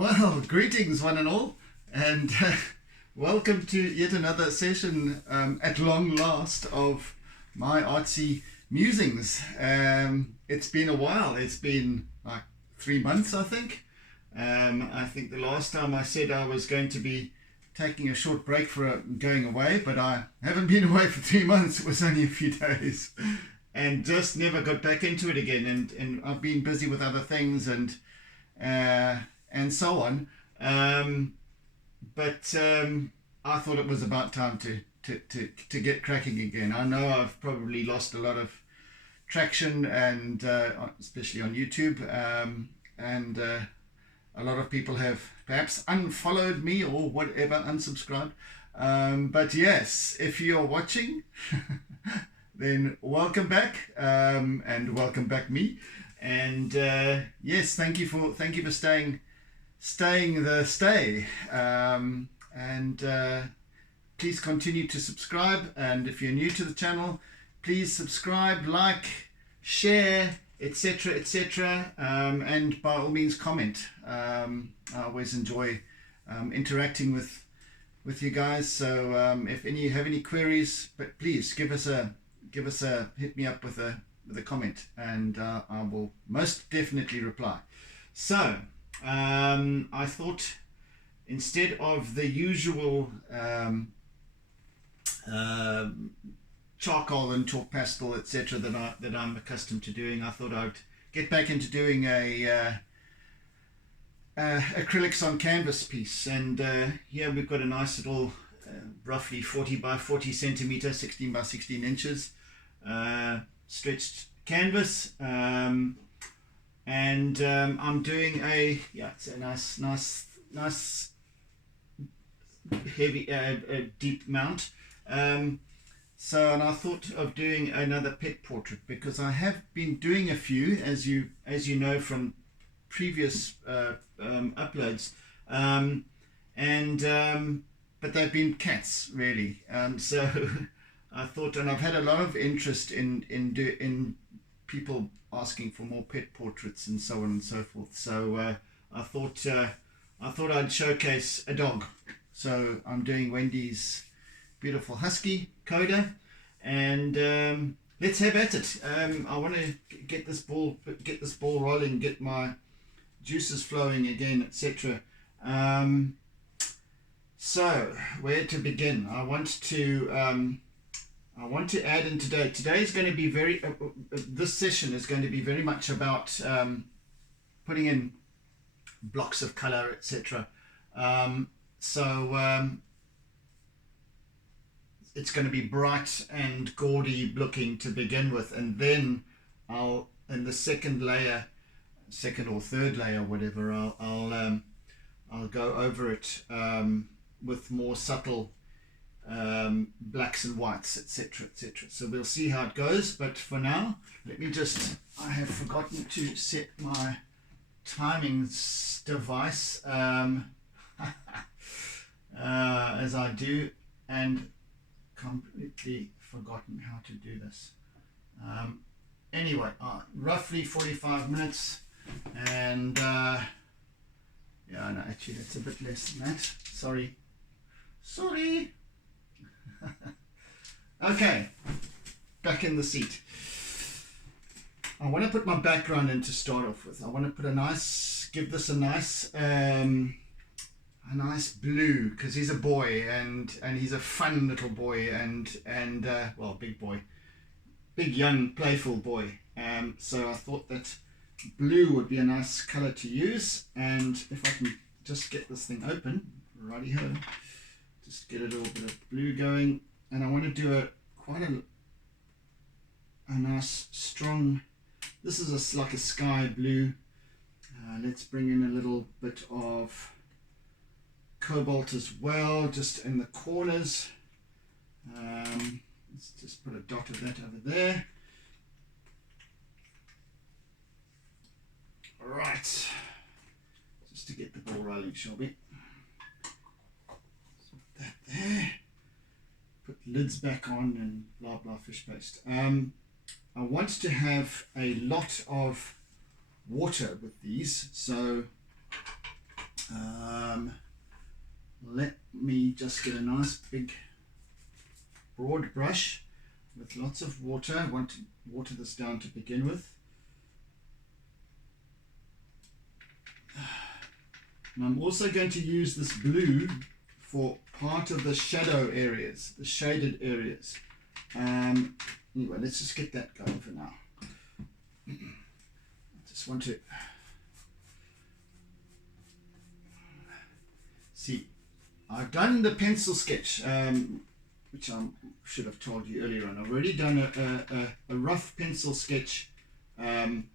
Well, greetings one and all, and welcome to yet another session at long last of my Artsy Musings. It's been a while. It's been like 3 months, I think. I think the last time I said I was going to be taking a short break for going away, but I haven't been away for 3 months. It was only a few days, and just never got back into it again. And I've been busy with other things and so on. But I thought it was about time to get cracking again. I know I've probably lost a lot of traction, and especially on YouTube, and a lot of people have perhaps unfollowed me or whatever, unsubscribed. But yes, if you're watching, then welcome back, and welcome back me. And yes, thank you for staying the stay, and please continue to subscribe. And if you're new to the channel, please subscribe, like, share, etc., etc., and by all means comment. I always enjoy interacting with you guys. So if you have any queries, but please give us a hit me up with a comment, and I will most definitely reply. So I thought, instead of the usual charcoal and chalk pastel, etc., that I'm accustomed to doing, I thought I'd get back into doing a acrylics on canvas piece. And here we've got a nice little roughly 40 by 40 centimeter, 16 by 16 inches stretched canvas, and I'm doing it's a nice heavy deep mount. So, and I thought of doing another pet portrait, because I have been doing a few, as you know from previous uploads, but they've been cats really. So I thought, and I've had a lot of interest in people asking for more pet portraits and so on and so forth. So I thought I'd showcase a dog. So I'm doing Wendy's beautiful husky, Koda, and let's have at it. I want to get this ball rolling, get my juices flowing again, etc. So where to begin? I want to add in today. Today is going to be this session is going to be very much about putting in blocks of color, etc. It's going to be bright and gaudy looking to begin with, and then I'll, in the second or third layer, whatever, I'll go over it with more subtle blacks and whites, etc., etc. So we'll see how it goes, but for now, I have forgotten to set my timings device, as I do, and completely forgotten how to do this. Anyway, roughly 45 minutes, and yeah, no, actually it's a bit less than that. Sorry. Okay, back in the seat. I want to put my background in to start off with. I want to put give this a nice blue, because he's a boy, and he's a fun little boy, and well, big boy, big young playful boy. So I thought that blue would be a nice color to use, and if I can just get this thing open, righty ho, just get a little bit of blue going, and I want to do quite a nice strong. This is like a sky blue. Let's bring in a little bit of cobalt as well, just in the corners. Let's just put a dot of that over there. All right, just to get the ball rolling, shall we? Put that there. Put lids back on and blah blah fish paste. I want to have a lot of water with these, so Let me just get a nice big broad brush with lots of water. I want to water this down to begin with. And I'm also going to use this blue for part of the shadow areas, the shaded areas. Anyway, let's just get that going for now. I just want to see. I've done the pencil sketch, which I should have told you earlier on. I've already done a rough pencil sketch on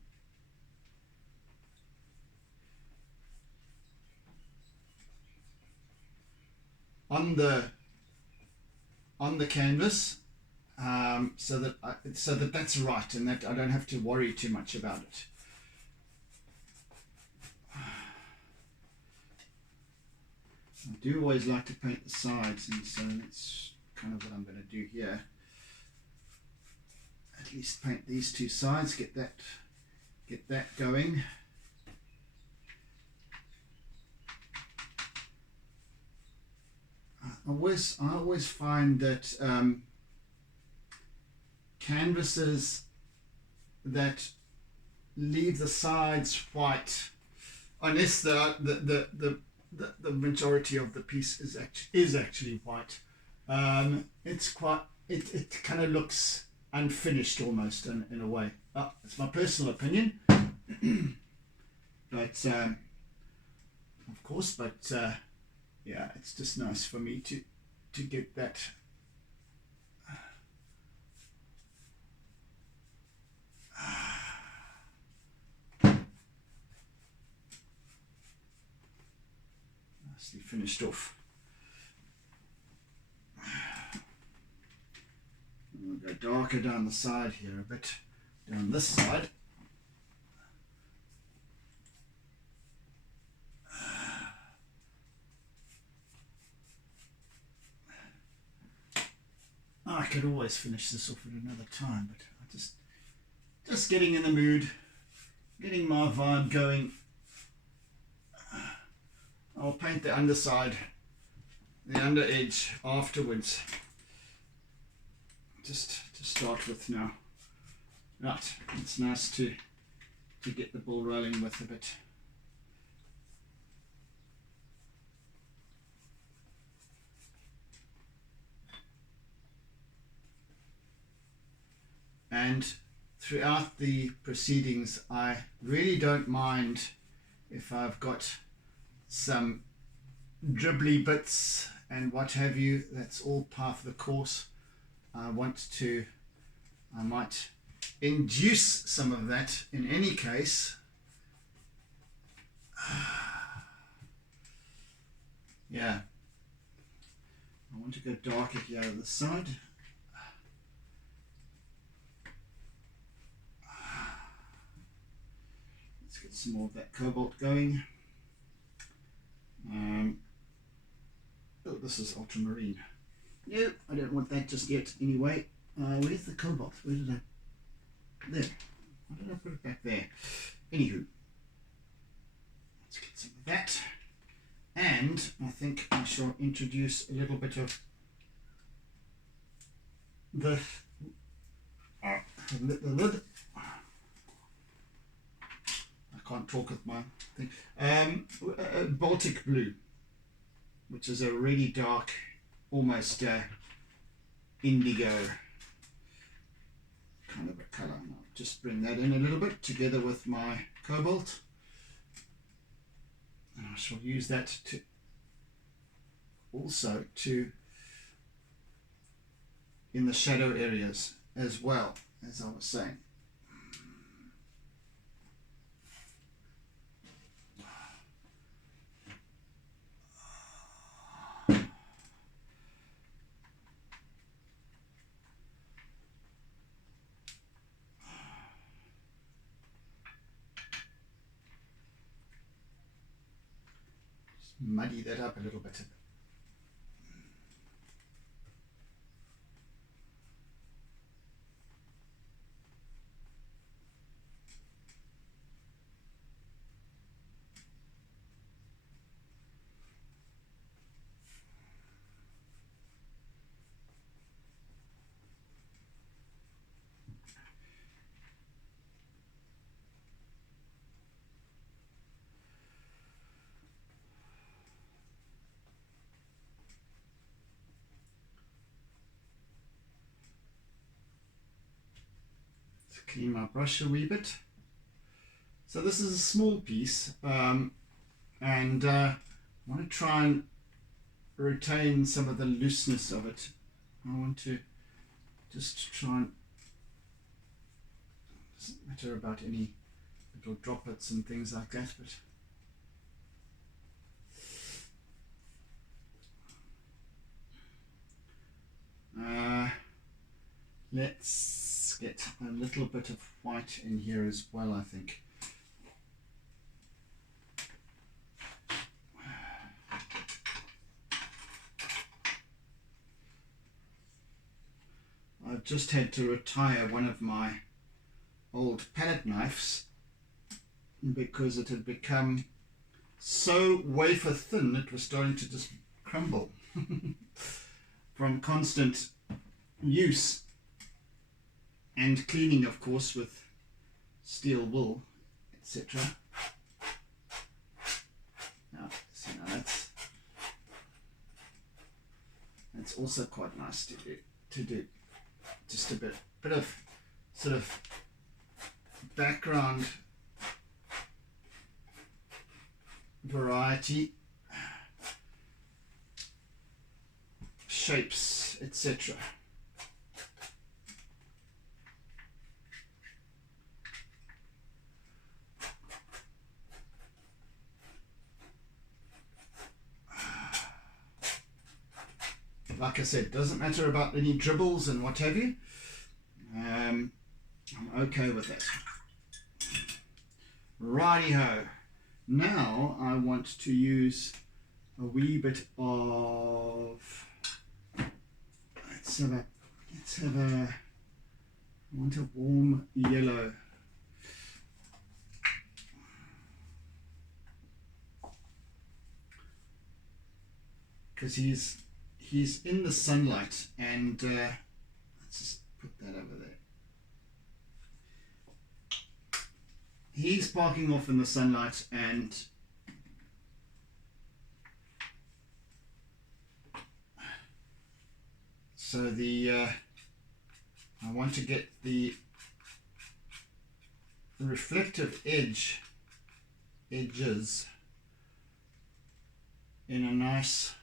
the canvas, so that that's right, and that I don't have to worry too much about it. I do always like to paint the sides, and so that's kind of what I'm going to do here. At least paint these two sides, get that going. I always find that canvases that leave the sides white, unless the majority of the piece is actually white, it kind of looks unfinished almost in a way. It's my personal opinion, but of course, yeah, it's just nice for me to get that nicely finished off. We'll go darker down the side here a bit, down this side. I could always finish this off at another time, but I just getting in the mood, getting my vibe going. I'll paint the underside, the under edge afterwards. Just to start with now. Right, it's nice to get the ball rolling with a bit. And throughout the proceedings, I really don't mind if I've got some dribbly bits and what have you. That's all part of the course. I might induce some of that in any case. Yeah, I want to go darker here on the side. Let's get some more of that cobalt going. Oh, this is ultramarine. No, I don't want that just yet. Anyway, where's the cobalt? Where did I? There. Why did I put it back there? Anywho, let's get some of that. And I think I shall introduce a little bit of the lid. I can't talk with my thing. Baltic blue, which is a really dark, almost indigo kind of a color. I'll just bring that in a little bit together with my cobalt, and I shall use that to also in the shadow areas as well, as I was saying. Muddy that up a little bit. clean my brush a wee bit. So this is a small piece, and I want to try and retain some of the looseness of it. I want to just try and, doesn't matter about any little droplets and things like that, but let's get a little bit of white in here as well, I think. I've just had to retire one of my old palette knives because it had become so wafer thin it was starting to just crumble from constant use and cleaning, of course, with steel wool, etc. Now, so now that's also quite nice to do. Just a bit of sort of background variety, shapes, etc. Like I said, doesn't matter about any dribbles and what have you. I'm okay with that. Righty-ho. Now I want to use a wee bit of, let's have a, I want a warm yellow. Because he's in the sunlight, and let's just put that over there. He's sparking off in the sunlight, and so I want to get the reflective edges in a nice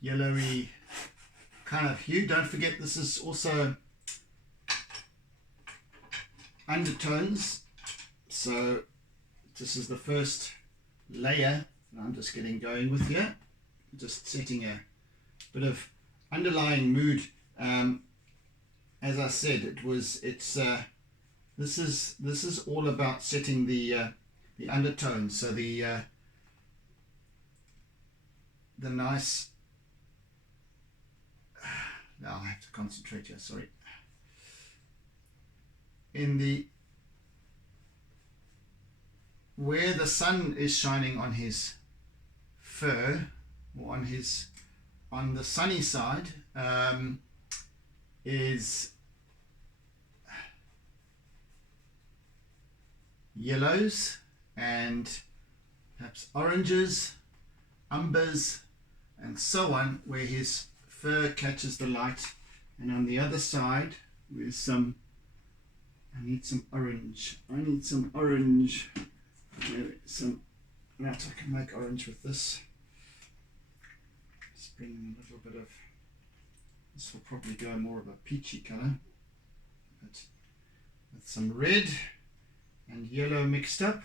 yellowy kind of hue. Don't forget, this is also undertones, so this is the first layer that I'm just getting going with here, just setting a bit of underlying mood. As I said, this is all about setting the undertones, so the nice, now I have to concentrate here, sorry. In the, where the sun is shining on his fur, or on the sunny side, is yellows and perhaps oranges, umbers, and so on, where his fur catches the light. And on the other side, with some, I need some orange. Maybe some, perhaps I can make orange with this. Just bring in a little bit of, this will probably go more of a peachy colour, but with some red and yellow mixed up.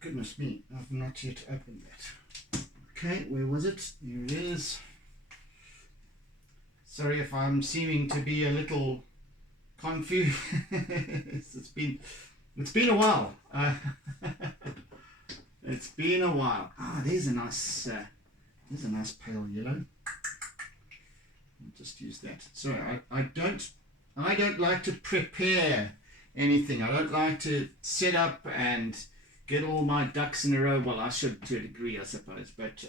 Goodness me, I've not yet opened that. Okay, where was it? Here it is. Sorry if I'm seeming to be a little confused. It's been a while. It's been a while. Ah, there's a nice pale yellow. I'll just use that. Sorry, I don't like to prepare anything. I don't like to set up and get all my ducks in a row. Well, I should to a degree, I suppose, but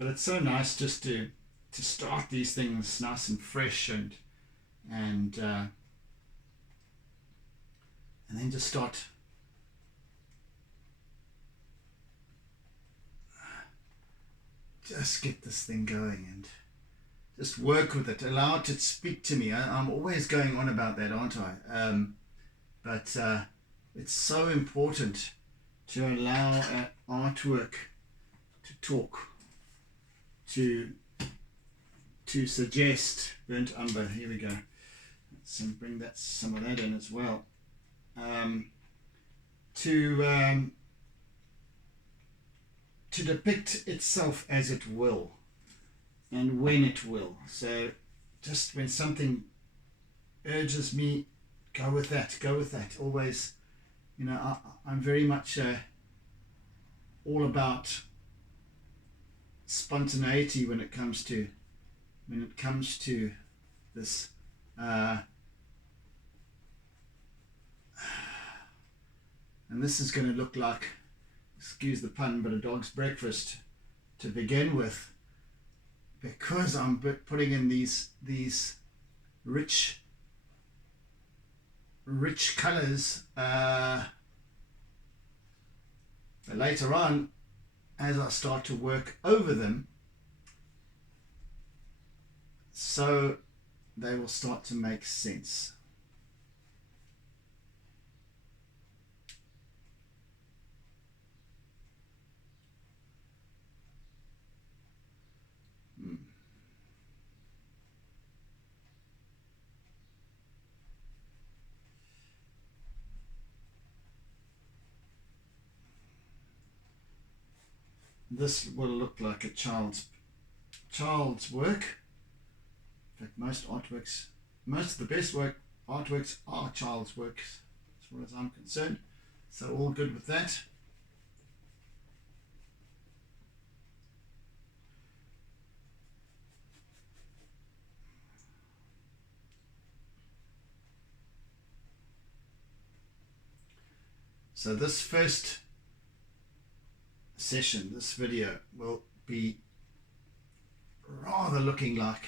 it's so nice just to start these things nice and fresh and and just start just get this thing going and just work with it, allow it to speak to me. I'm always going on about that, aren't I? But it's so important to allow artwork to talk, to suggest. Burnt umber, here we go. Let's bring that, some of that in as well. To depict itself as it will and when it will. So just when something urges me, go with that, always. You know, I'm very much all about spontaneity when it comes to this and this is going to look like, excuse the pun, but a dog's breakfast to begin with, because I'm putting in these rich colors. But later on, as I start to work over them, so they will start to make sense. This will look like a child's work. In fact, most of the best artworks are child's works, as far as I'm concerned. So all good with that. So this first session, this video, will be rather looking like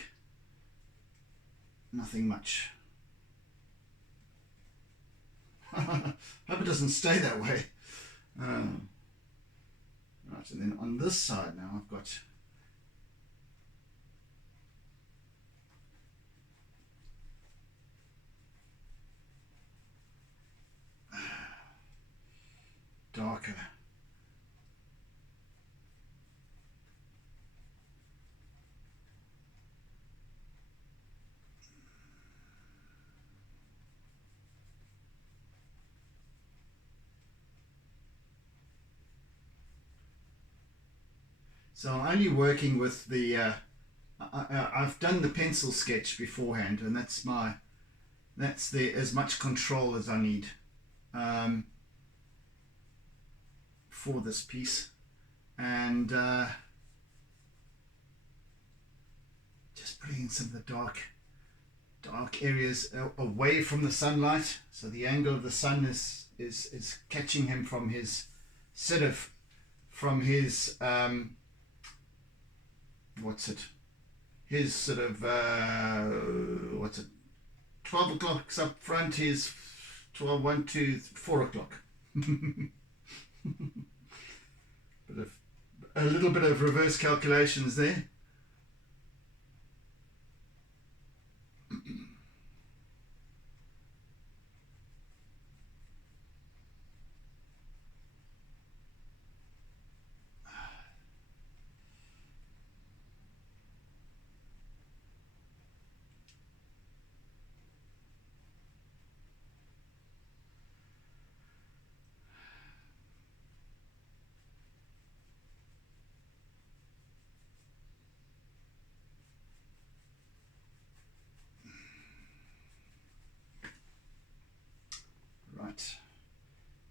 nothing much. Hope it doesn't stay that way. Right, and then on this side now I've got darker. So I'm only working with the, I've done the pencil sketch beforehand, and that's as much control as I need for this piece. And just putting in some of the dark areas away from the sunlight, so the angle of the sun is catching him from his sort of, from his his sort of 12 o'clock's up front, his 12, 1, 2, 4 o'clock. A little bit of reverse calculations there.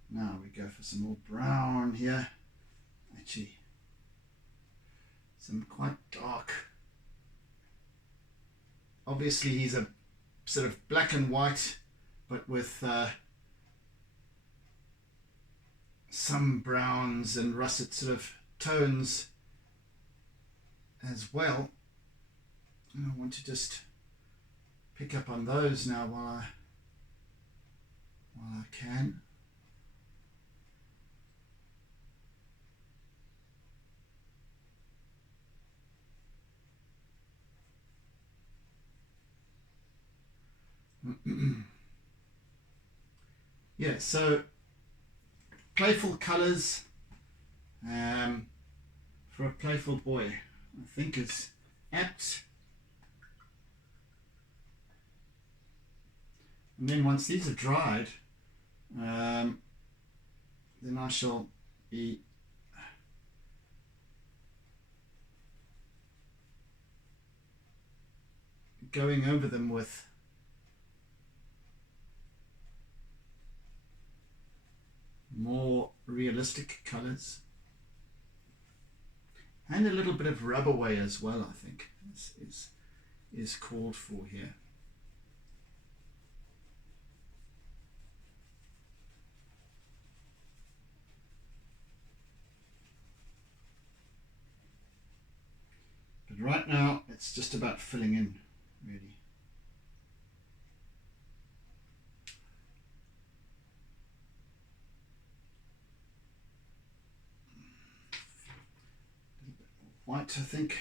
Now we go for some more brown here. Actually, some quite dark. Obviously he's a sort of black and white, but with some browns and russet sort of tones as well. And I want to just pick up on those now while I can. Yeah, so playful colors for a playful boy, I think is apt. And then once these are dried, then I shall be going over them with more realistic colors. And a little bit of rub away as well, I think, is called for here. But right now, it's just about filling in, really. White, I think.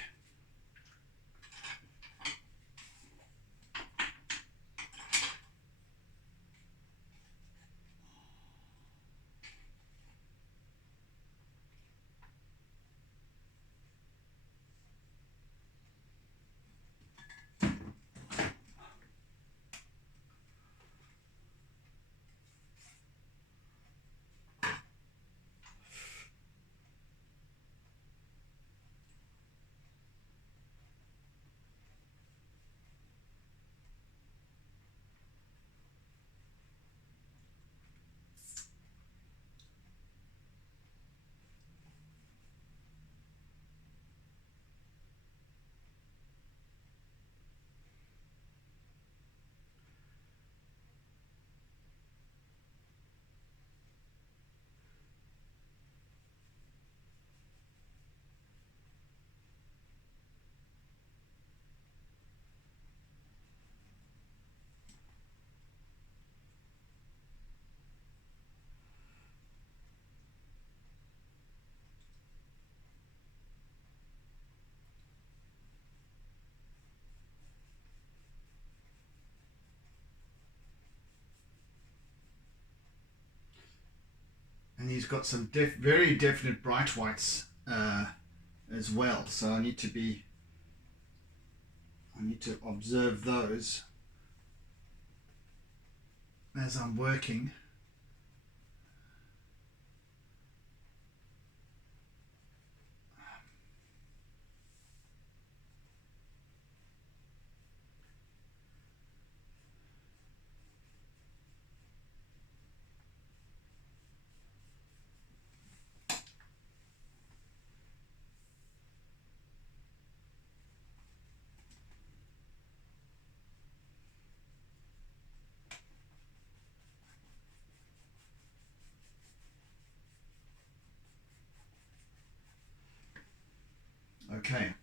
And he's got some very definite bright whites as well. So I need to observe those as I'm working. Okay.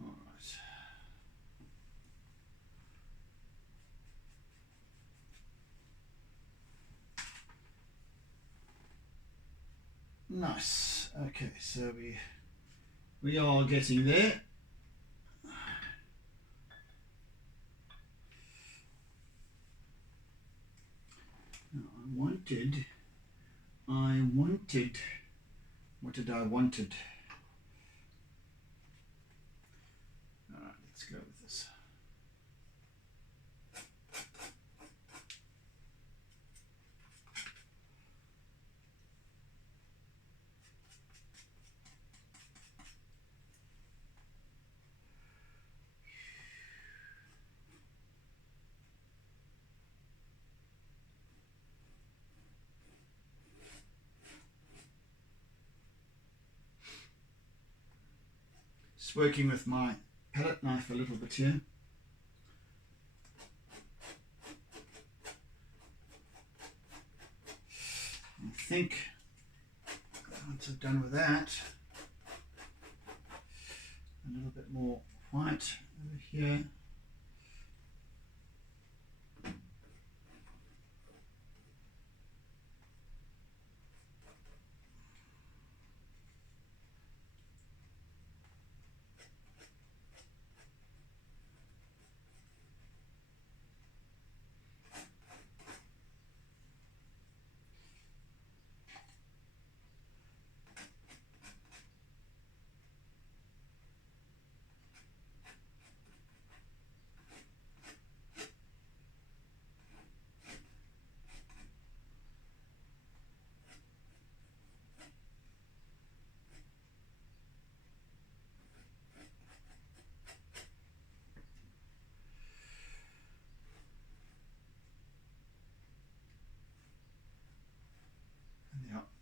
All right. Nice. Okay, so we are getting there. Now, I wanted, what did I wanted? All right, let's go with this. just working with my palette knife a little bit here. I think once I've done with that, a little bit more white over here.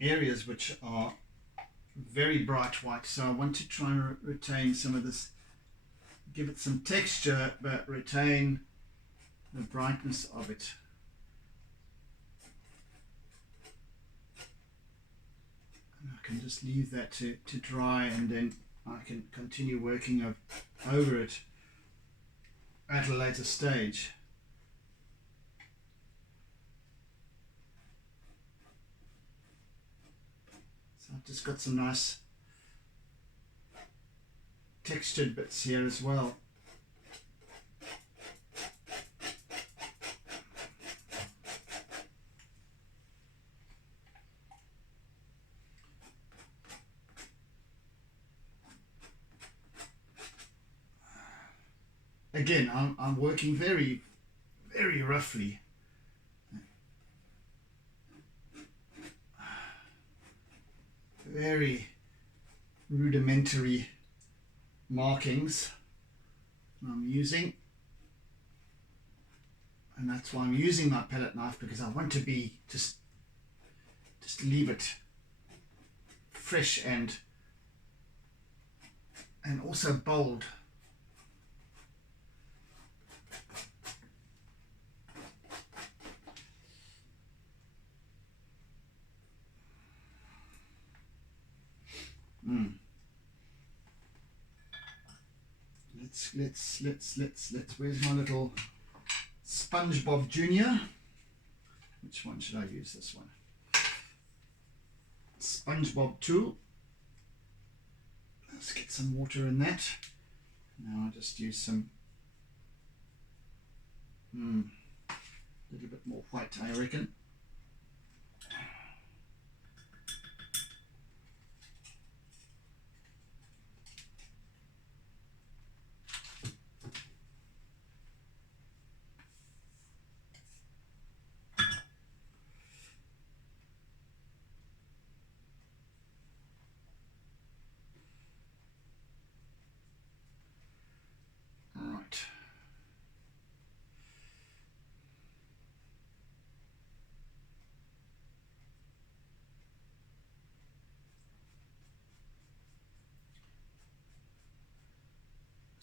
Areas which are very bright white, so I want to try and retain some of this, give it some texture but retain the brightness of it. And I can just leave that to dry, and then I can continue working over it at a later stage. I've just got some nice textured bits here as well. Again, I'm working very, very roughly. Very rudimentary markings I'm using, and that's why I'm using my palette knife, because I want to be just leave it fresh and also bold. Let's where's my little SpongeBob Junior? Which one should I use? This one. SpongeBob tool. Let's get some water in that. Now I'll just use some little bit more white, I reckon.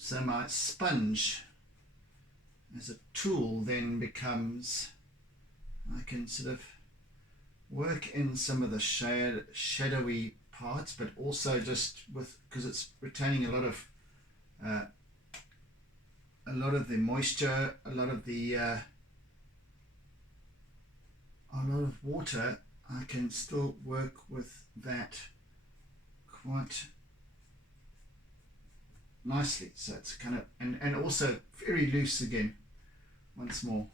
So my sponge as a tool then becomes, I can sort of work in some of the shadowy parts, but also just because it's retaining a lot of the moisture, a lot of water. I can still work with that quite nicely, so it's kind of and also very loose again once more.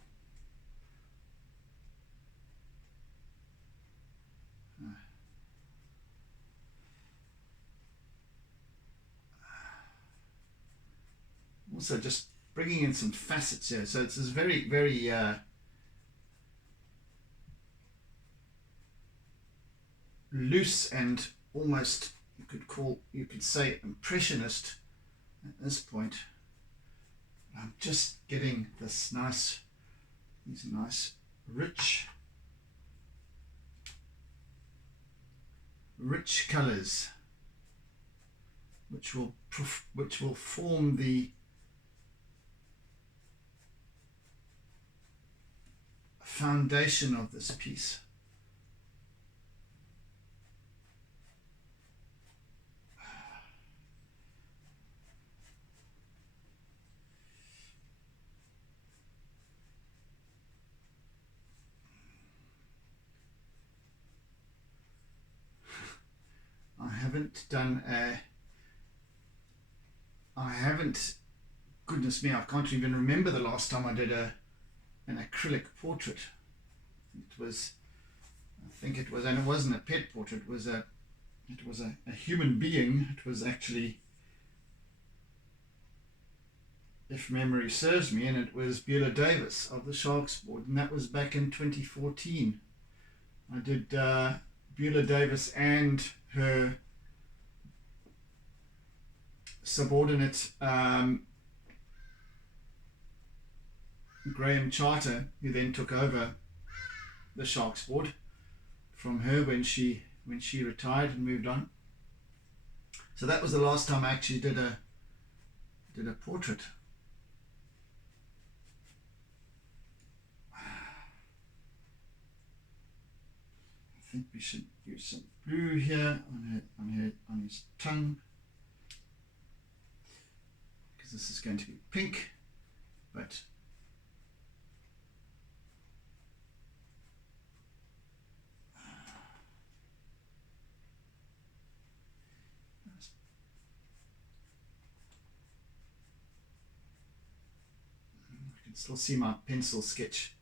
Also just bringing in some facets here, so it's this very, very loose and almost you could say impressionist at this point. I'm just getting these nice rich colors. which will form the foundation of this piece. I haven't, goodness me, I can't even remember the last time I did an acrylic portrait. I think it was, and it wasn't a pet portrait, it was a human being. It was actually, if memory serves me, and it was Beulah Davis of the Sharks board, and that was back in 2014. I did Beulah Davis and her subordinate Graham Charter, who then took over the Sharks board from her when she retired and moved on. So that was the last time I actually did a portrait. I think we should use some blue here on his tongue, because this is going to be pink, but I can still see my pencil sketch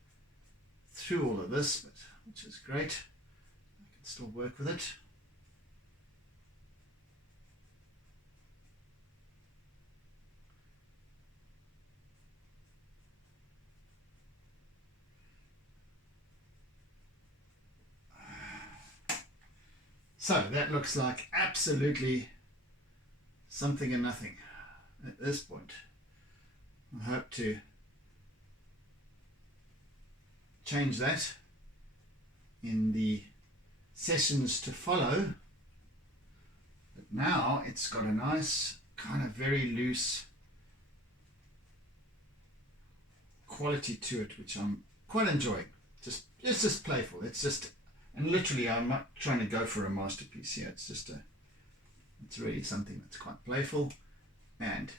through all of this, but which is great. I can still work with it. So that looks like absolutely something and nothing at this point. I hope to change that in the sessions to follow. But now it's got a nice kind of very loose quality to it, which I'm quite enjoying. It's just playful. It's just, and literally I'm not trying to go for a masterpiece here. It's just it's really something that's quite playful and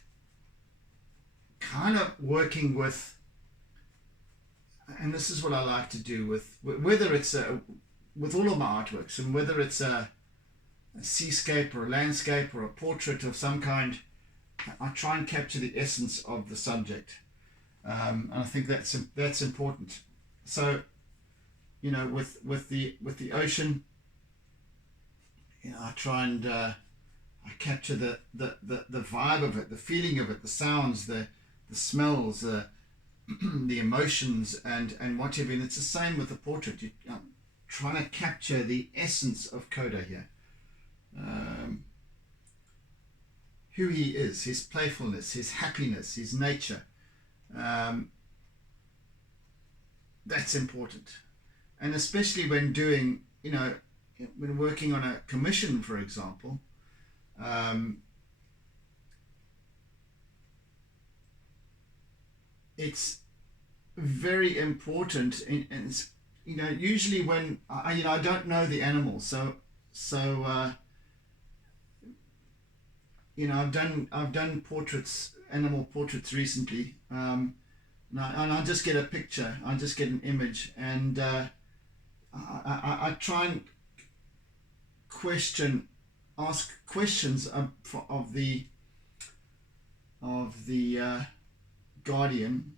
kind of working with, and this is what I like to do with, whether it's with all of my artworks, and whether it's a seascape or a landscape or a portrait of some kind, I try and capture the essence of the subject, and I think that's important. So, you know, with the ocean, you know, I try and I capture the vibe of it, the feeling of it, the sounds, the smells, the emotions, and whatever. And it's the same with the portrait. I'm trying to capture the essence of Koda here, who he is, his playfulness, his happiness, his nature. That's important, and especially when doing, you know, when working on a commission, for example. It's very important, and you know, usually when I don't know the animal, so you know, I've done portraits, animal portraits recently, and I just get a picture, I just get an image, and I try and ask questions of the guardian,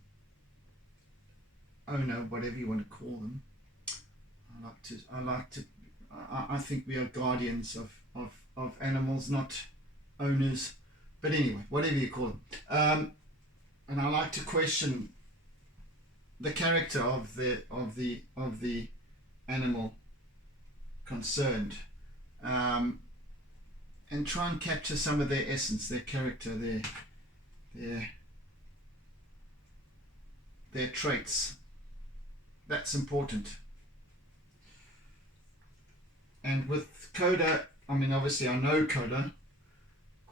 owner, whatever you want to call them. I think we are guardians of animals, not owners, but anyway, whatever you call them. And I like to question the character of the animal concerned, and try and capture some of their essence, their character, their traits. That's important. And with Koda, I mean, obviously I know Koda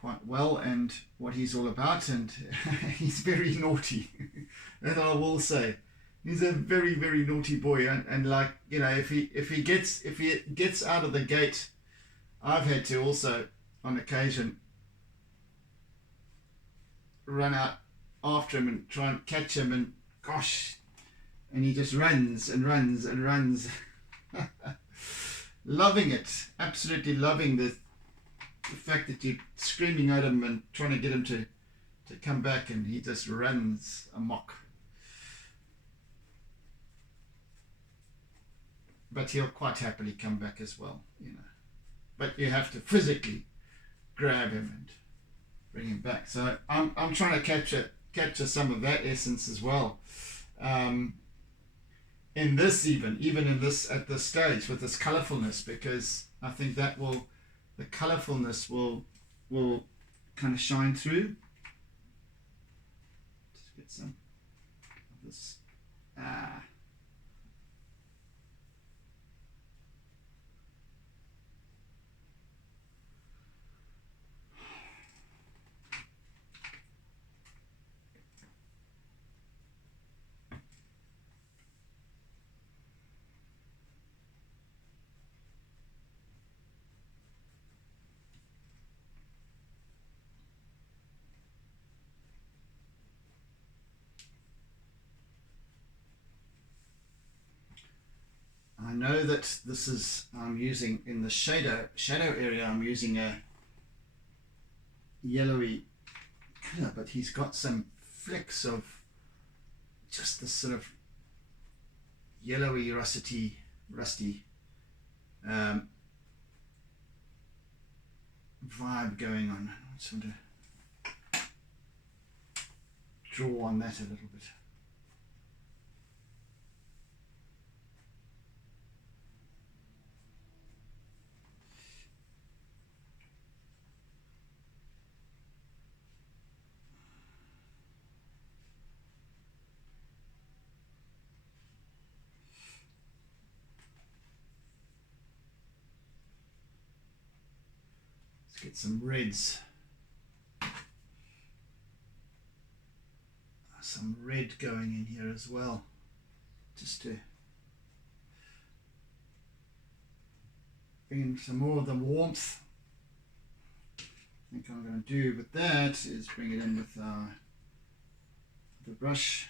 quite well and what he's all about, and he's very naughty. That I will say. He's a very, very naughty boy, and like, you know, if he gets out of the gate, I've had to also on occasion run out after him and try and catch him, and gosh, and he just runs and runs and runs. Loving it, absolutely loving the fact that you're screaming at him and trying to get him to come back, and he just runs amok. But he'll quite happily come back as well, you know. But you have to physically grab him and bring him back. So I'm trying to capture some of that essence as well. In this, even in this, at this stage, with this colorfulness, because I think that the colorfulness will kind of shine through. Just get some of this. I know that this is, I'm using in the shadow area, I'm using a yellowy color, but he's got some flecks of just this sort of yellowy rusty vibe going on. I just want to draw on that a little bit. Let's get some reds. Some red going in here as well, just to bring in some more of the warmth. I think I'm going to do with that is bring it in with the brush.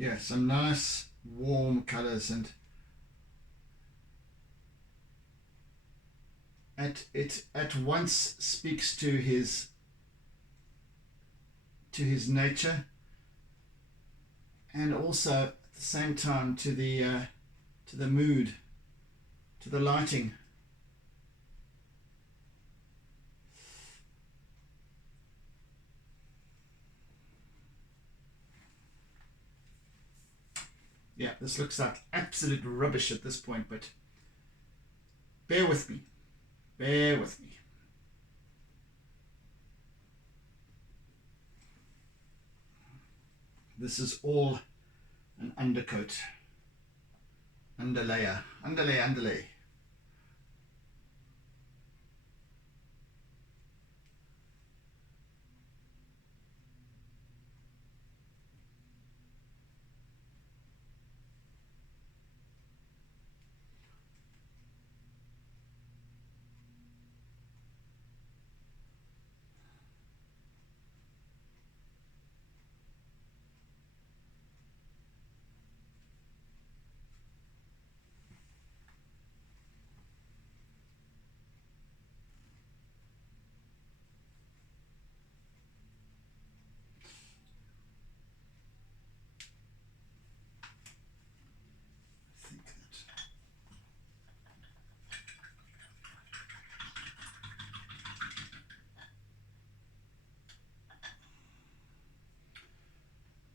Yeah, some nice warm colors, and it at once speaks to his nature, and also at the same time to the mood, to the lighting. Yeah, this looks like absolute rubbish at this point, but bear with me. Bear with me. This is all an undercoat, underlayer, underlay.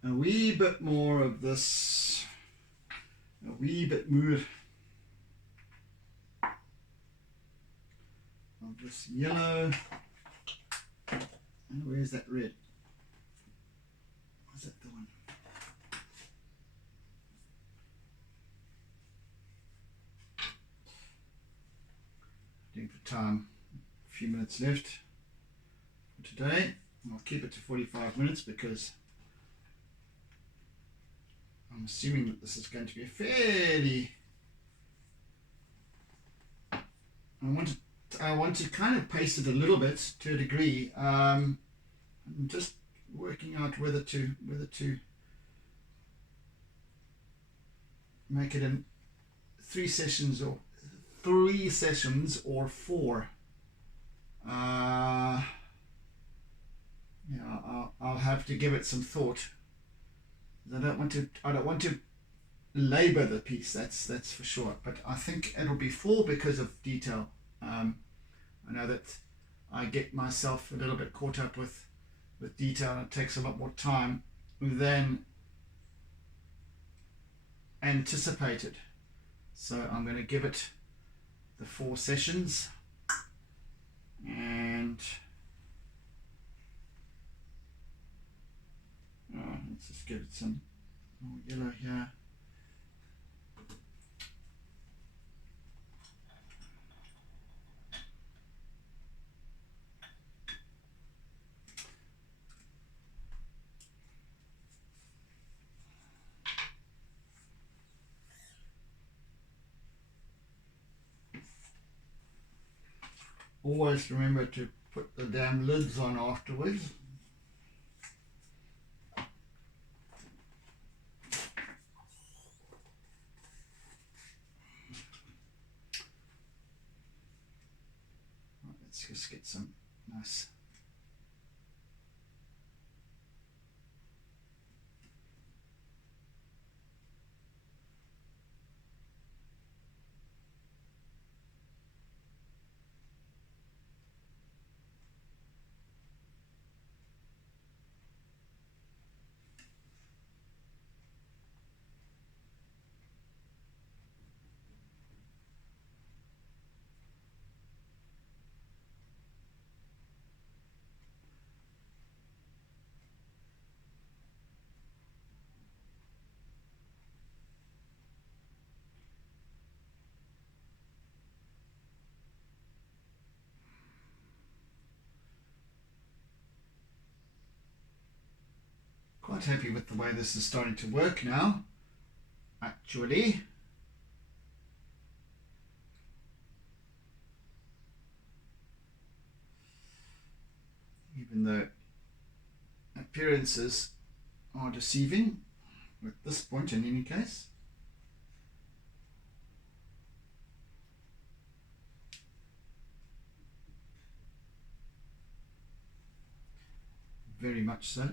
a wee bit more of this, a wee bit more of this yellow. And where's that red? Is that the one? Doing for time, a few minutes left for today. I'll keep it to 45 minutes because I'm assuming that this is going to be a fairly... I want to kind of paste it a little bit to a degree. I'm just working out whether to make it in 3 sessions or 4. Yeah, I'll have to give it some thought. I don't want to labor the piece. That's for sure. But I think it'll be 4 because of detail. I know that I get myself a little bit caught up with detail, and it takes a lot more time than anticipated. So I'm going to give it the 4 sessions, and let's just give it some more yellow here. Always remember to put the damn lids on afterwards. Right, let's just get some nice quite happy with the way this is starting to work now, actually. Even though appearances are deceiving at this point in any case. Very much so.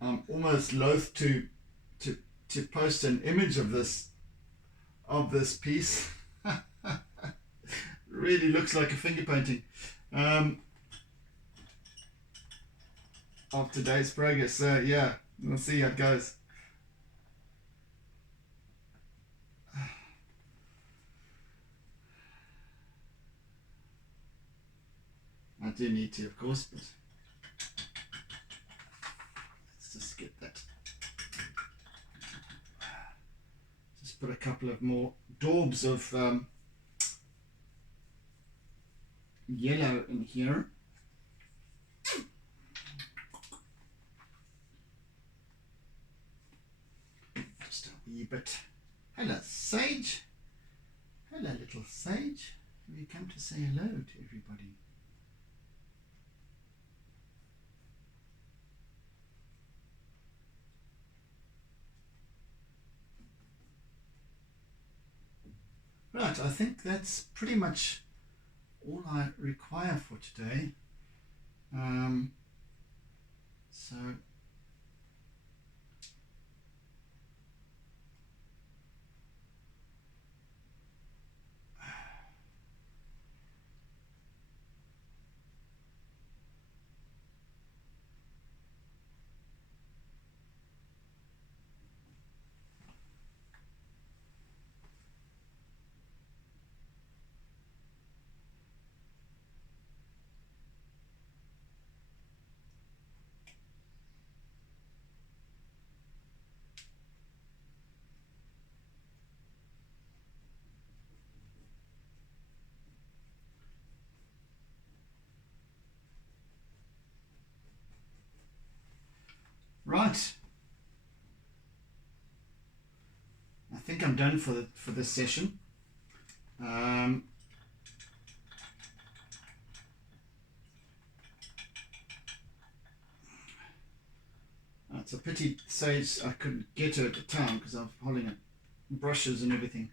I'm almost loath to post an image of this piece. Really looks like a finger painting of today's progress. So yeah, we'll see how it goes. I do need to, of course, but let's just get that. Just put a couple of more daubs of yellow in here. Just a wee bit. Hello, Sage. Hello, little Sage. Have you come to say hello to everybody? Right, I think that's pretty much all I require for today. So Right. I think I'm done for this session. It's a pity sage I couldn't get her at the time because I'm holding it brushes and everything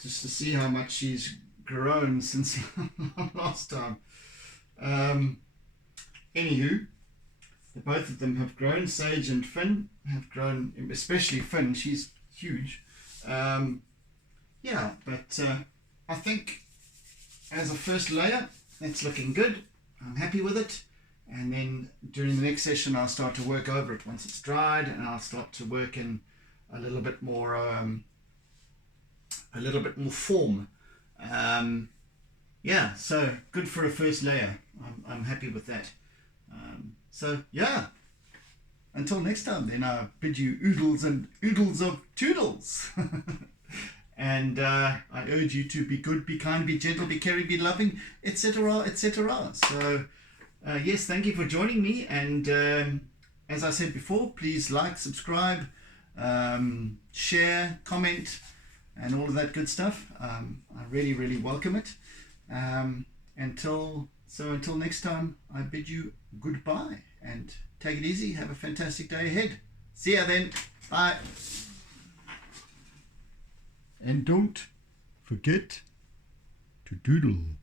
just to see how much she's grown since last time. Anywho, both of them have grown. Sage and Finn have grown, especially Finn. She's huge. Yeah, but I think as a first layer, it's looking good. I'm happy with it. And then during the next session, I'll start to work over it once it's dried, and I'll start to work in a little bit more form. Yeah, so good for a first layer. I'm happy with that. So yeah, until next time, then I bid you oodles and oodles of toodles. And I urge you to be good, be kind, be gentle, be caring, be loving, etc., etc. So yes, thank you for joining me. And as I said before, please like, subscribe, share, comment, and all of that good stuff. I really, really welcome it. Until next time, I bid you goodbye and take it easy. Have a fantastic day ahead. See ya then. Bye. And don't forget to doodle.